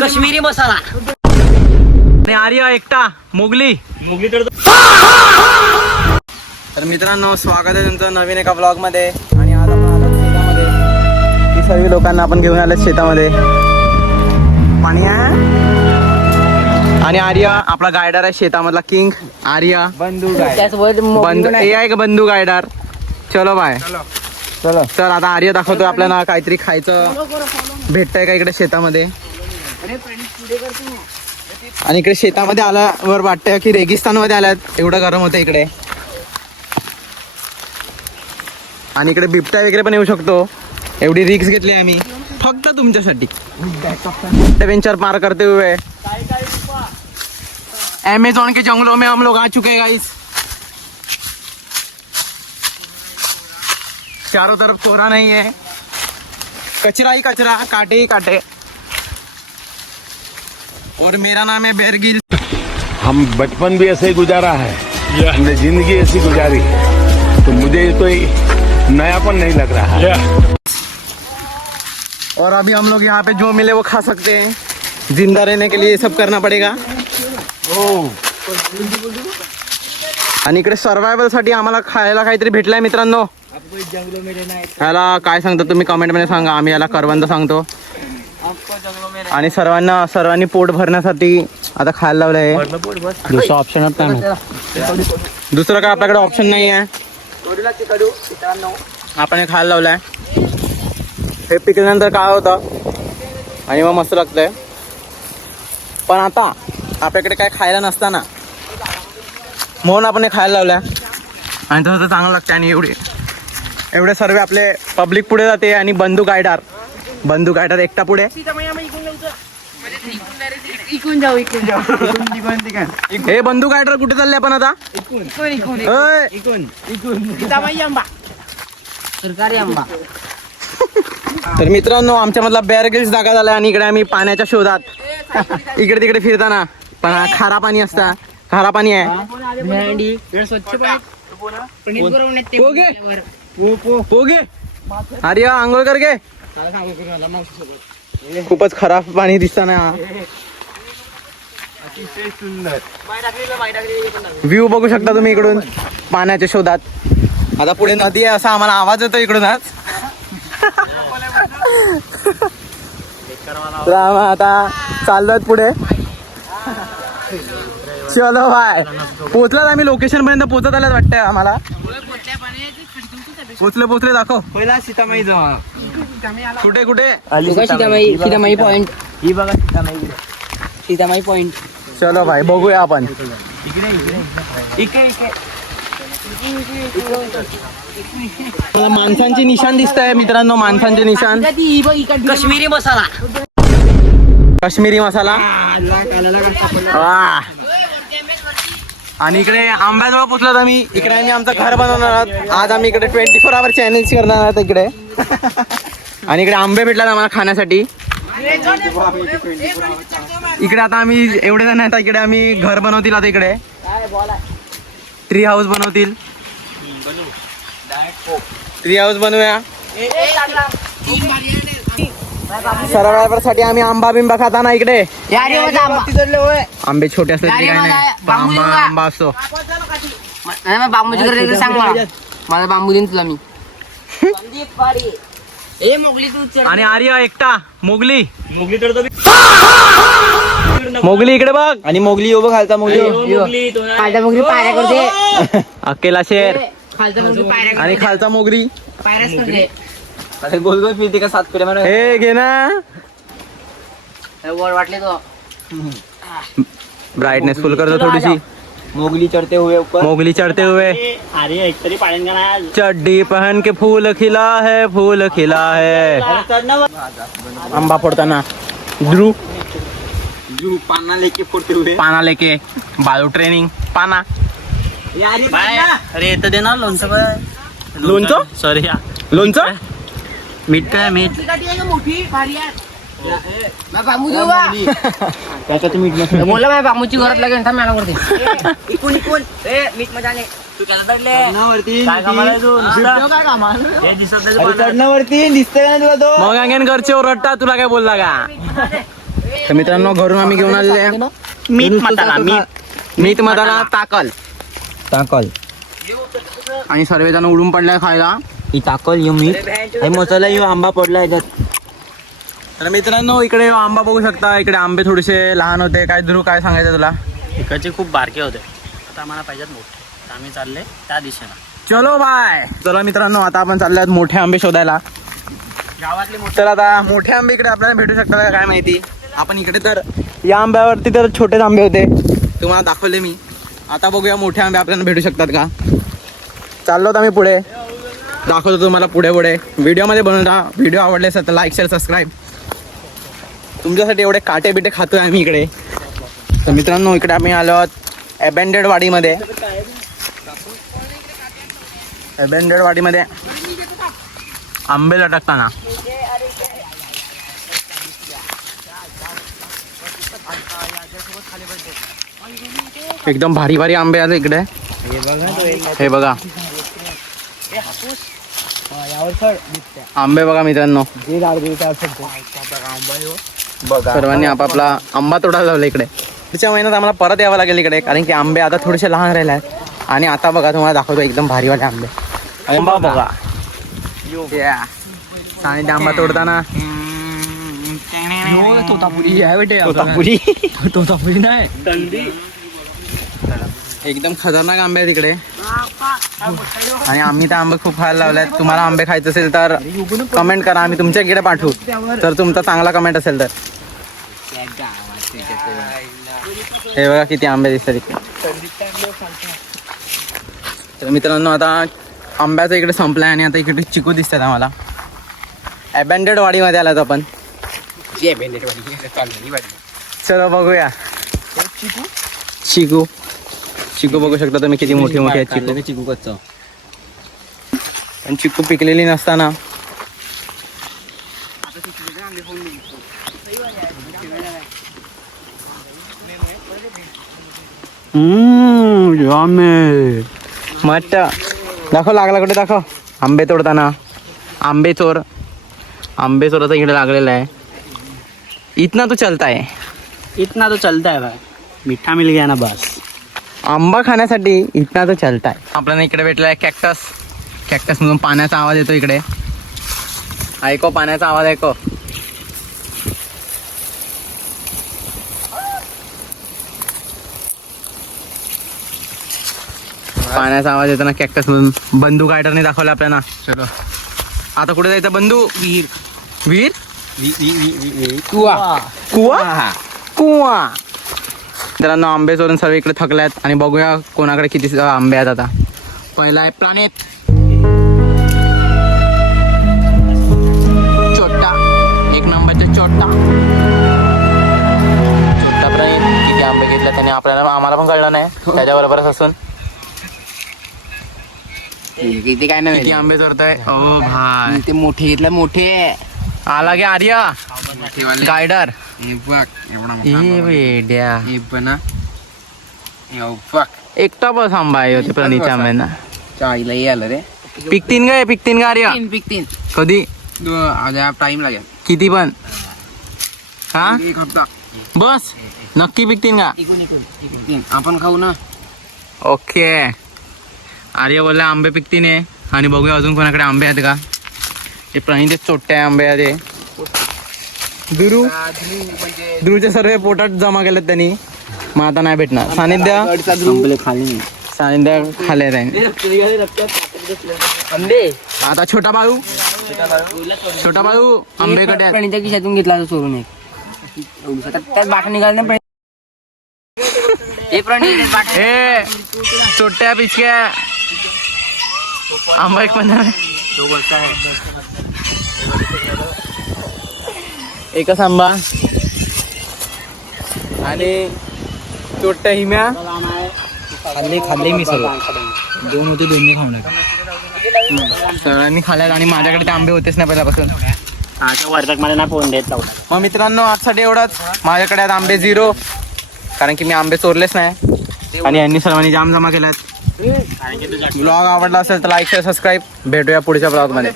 काश्मीरी मसाला आणि आर्य एकटा मोगली तर मित्रांनो स्वागत आहे तुमचं नवीन एका ब्लॉग मध्ये. आणि आज आपण आलो शेतामध्ये. ही सर्व लोकांना आपण घेऊन आलो शेतामध्ये. पाणी आहे आणि आर्य आपला गायडर आहे शेतामधला किंग आर्य बंधू बंधू हे आहे का बंधू गायडर. चलो बाय चलो चल आता आर्य दाखवतोय आपल्याला काहीतरी खायचं भेटतंय का इकडे शेतामध्ये. आणि इकडे शेतामध्ये आल्यावर वाटतं की रेगिस्तानमध्ये आल्यात एवढं गरम होतं इकडे. आणि इकडे बिबट्या वगैरे पण येऊ शकतो. एवढी रिक्स घेतली आम्ही फक्त तुमच्यासाठी. एडवेंचर पार करते हुए अमेज़न के जंगलों में हम लोग आ चुके हैं गाइस. चारों तरफ कोहरा नहीं है, कचरा ही कचरा, कांटे ही कांटे. और मेरा नाम है बेयर ग्रिल्स. हम बचपन भी ऐसे ही गुजारा है, हमने जिंदगी ऐसी गुजारी है, तो मुझे ये कोई नयापन नहीं लग रहा है. और अभी हम लोग यहाँ पे जो मिले वो खा सकते हैं. जिंदा रहने के लिए ये सब करना पड़ेगा. आणि इकडे सर्वायवल साठी आम्हाला खायला काहीतरी भेटलंय मित्रांनो. याला काय सांगतो तुम्ही कमेंट मध्ये सांगा. आम्ही याला करवंद सांगतो. आणि सर्वांनी पोट भरण्यासाठी आता खायला लावलंय. दुसरं ऑप्शन दुसरं काय आपल्याकडे ऑप्शन नाही आहे. आपण हे खायला लावलंय. हे पिकल्यानंतर काय होतं आणि मग मस्त लागतंय. पण आता आपल्याकडे काय खायला नसताना म्हणून आपण हे खायला लावलंय. आणि तसं तर चांगलं लागतं. आणि एवढे सर्व आपले पब्लिक पुढे जाते आणि बंधू गायडर एकटा पुढे. हे बंधू गायडर कुठे चालले आपण आता. सरकारी आंबा. तर मित्रांनो आमच्या मधला बेअर ग्रिल्स जागा झालाय. आणि इकडे आम्ही पाण्याच्या शोधात इकडे तिकडे फिरताना पण खारा पाणी असता. खारा पाणी आहे. पोगे अरे आंघोळ कर गे. खूपच खराब पाणी दिसताना. व्ह्यू बघू शकता तुम्ही इकडून पाण्याच्या शोधात. आता पुढे नदी आहे असा आम्हाला आवाज येतो इकडूनच. आता चाललोय पुढे. चलो बाय. पोहोचलात आम्ही लोकेशन पर्यंत पोहोचत आल्यात वाटतंय आम्हाला. पोचले दाखव पहिला सीतामाई जवळ. कुठे सीतामाई पॉइंट. ही बघा सीतामाई पॉइंट. चलो भाई बघूया आपण. मला माणसांचे निशाण दिसत आहे मित्रांनो. माणसांचे निशाण. काश्मीरी मसाला. काश्मीरी मसाला. आणि इकडे आंब्याजवळ पोचलोत आम्ही. इकडे आम्ही आमचं घर बनवणार आहोत. आज आम्ही इकडे 24 आवर चॅलेंज करणार आहोत इकडे. आणि इकडे आंबे भेटतात आम्हाला खाण्यासाठी. इकडे आता आम्ही एवढे जण आहेत. इकडे आम्ही घर बनवतील. आता इकडे ट्री हाऊस बनवतील. ट्री हाऊस बनवूया. सर्वायवर साठी आम्ही आंबा बिंबा खाताना इकडे. आंबे छोटे असले तरी काय नाही. आंबा असतो. बांबूची गरज सांग मला बांबू देईन तुला मी. आणि आर्य एकटा मोगली इकडे बघ. आणि मोगली यो बघ खालचा मोगली. खालचा मोगरी पायऱ्या करते. अकेला शेर. खालचा मोगरी पायऱ्या आणि खालचा मोगरी पायऱ्याच करते. गोल गोल फिरते का 7 फेऱ्या. हे घे ना. वर वाटले तो ब्राइटनेस फुल करतो थोडीशी. मोगली चढ़ते हुए ऊपर. मोगली चढ़ते हुए. अरे एक तरी पाळण का चड्डी पहन के फूल खिला है. आंबा फोड़ताना ध्रुव पाना लेके फोड़ते हुए. पाना लेके बालू ट्रेनिंग पाना. अरे येतं दे ना लोणचं. लोणचं सॉरी लोणचं मीठ काय मीठ. त्याच्यात मीठ नसतं. बोला बाय बांबूची घरात लागेल थांब मला वरती. इकून मीठ मजा नाही. तू त्याला धरले काय कामाला आहे तू. हे दिसत नाही. वरती दिसतंय का तुला तो. मग अंगण घरचे ओरडता तुला काय बोलला का. तर मित्रांनो घरून आम्ही घेऊन आलेले आहे मीठ मसाला मीठ मसाला ताकल आणि सर्वजण उडून पडलाय खायला. ही ताकल येऊ मीठ आणि मसाला येऊ आंबा पडला याच्यात. तर मित्रांनो इकडे आंबा बघू शकता. इकडे आंबे थोडेसे लहान होते. काय ध्रुव काय सांगायचं तुला? इकडचे खूप बारके होते. आता आम्हाला पाहिजेत मोठे. तर आम्ही चालले त्या दिशेला. चलो बाय. चला मित्रांनो आता आपण चाललोय मोठे आंबे शोधायला. गावातले मोठे. तर आता मोठे आंबे इकडे आपल्याला भेटू शकतात का काय माहिती. आपण इकडे तर या आंब्यावरती तर छोटेच आंबे होते तुम्हाला दाखवले मी. आता बघूया मोठे आंबे आपल्याला भेटू शकतात का. चाललो तर आम्ही पुढे दाखवतो तुम्हाला पुढे व्हिडिओमध्ये बनवून राहा. व्हिडिओ आवडले असेल तर लाईक शेअर सबस्क्राईब. तुमच्यासाठी एवढे काटे बिटे खातोय आम्ही इकडे. तर मित्रांनो इकडे आम्ही आलो आहोत अबँडेड वाडीमध्ये. अबँडेड वाडीमध्ये आंबे लटकताना एकदम भारी भारी आंबे आले इकडे. हे बघा आंबे बघा मित्रांनो. सर्वांनी आपापला आंबा तोडायला लावला इकडे. पुढच्या महिन्यात आम्हाला परत यावं लागेल इकडे कारण की आंबे आता थोडेसे लहान राहिले आहेत. आणि आता बघा तुम्हाला दाखवतो एकदम भारीवाले आंबे. आंबा बघा आणि आंबा तोडताना तोतापुरी नाही एकदम खतरनाक आंबे आहेत इकडे. आणि आम्ही त्या आंबे खूप खायला लावले आहेत. तुम्हाला आंबे खायचे असेल तर कमेंट करा. आम्ही तुमच्या इकडे पाठवू तर तुमचा चांगला कमेंट असेल तर. हे बघा किती आंबे दिसतात इकडे. तर मित्रांनो आता आंब्याचं इकडे संपलाय आणि आता इकडे चिकू दिसतात आम्हाला. अबँडेड वाडीमध्ये आलात आपण. चलो बघूया चिकू बघू शकता तुम्ही किती मोठी मोठी आहेत चिकू. चिकू कच्चा पण चिकू पिकलेली नसताना मस्त दाखव लागला कुठे दाखव. आंबे तोडताना आंबे चोराचा इकडे लागलेला आहे. इतना तो चलता है भाई. मिठा मिल गया ना बस. आंबा खाण्यासाठी इतना तो चलता है. आपल्याला इकडे भेटला आहे कॅक्टस मधून पाण्याचा आवाज येतो इकडे. ऐको पाण्याचा आवाज ऐको. पाण्याचा आवाज येतो ना कॅक्टस मधून. बंदूक रायडरने दाखवला आपल्याला. चलो आता कुठे जायचं बंदू. विहीर कुवा. मित्रांनो आंबे चोरून सर्व इकडे थकल्यात आणि बघूया कोणाकडे किती आंबे आहेत. आता पहिला आहे प्लानेट छोटा. एक नंबरचा छोटा प्लानेट. किती आंबे घेतले त्याने आम्हाला पण कळलं नाही त्याच्याबरोबरच असून. किती काय नाही किती आंबे चोरताय. ओ भाई ते मोठे घेतले मोठे. आला गे आर्या गायडर. एकटा बस आंबा आहे होते प्रणीच्या आंब्यांना. आलं रे. पिकतीन का आर्या. पिकतीन कधी टाइम लागेल. किती पण हा एक हप्ता बस नक्की पिकतीन का. आपण खाऊ ना. ओके आर्य बोलला आंबे पिकतीन आहे. आणि बघूया अजून कोणाकडे आंबे आहेत का. हे प्रणीचे छोटे आंबे आहेत. ध्रुवचे सर्व पोटात जमा केलेत त्यांनी. मग आता नाही भेटणार. सानिध्य खाले त्यांनी. आता छोटा बाळू आंबेकडे प्रणीच्या खिशातून घेतला चोरून एक. त्यात बाक निघाल ना. हे छोट्या पिचक्या आंबा एक पण एकच आंबा आणि छोट्या हिम्या खाल्ले मी सगळं. 2 होते 2 खाऊन सगळ्यांनी खाल्ल्यात. आणि माझ्याकडे ते आंबे होतेच नाही पहिल्यापासून. मला नाही फोन देत. मग मित्रांनो आजसाठी एवढंच. माझ्याकडे आता आंबे 0 कारण की मी आंबे चोरलेच नाही आणि यांनी सर्वांनी जाम जमा केल्यात. ब्लॉग आवडला असेल तर लाईक शेअर सबस्क्राईब. भेटूया पुढच्या ब्लॉगमध्ये.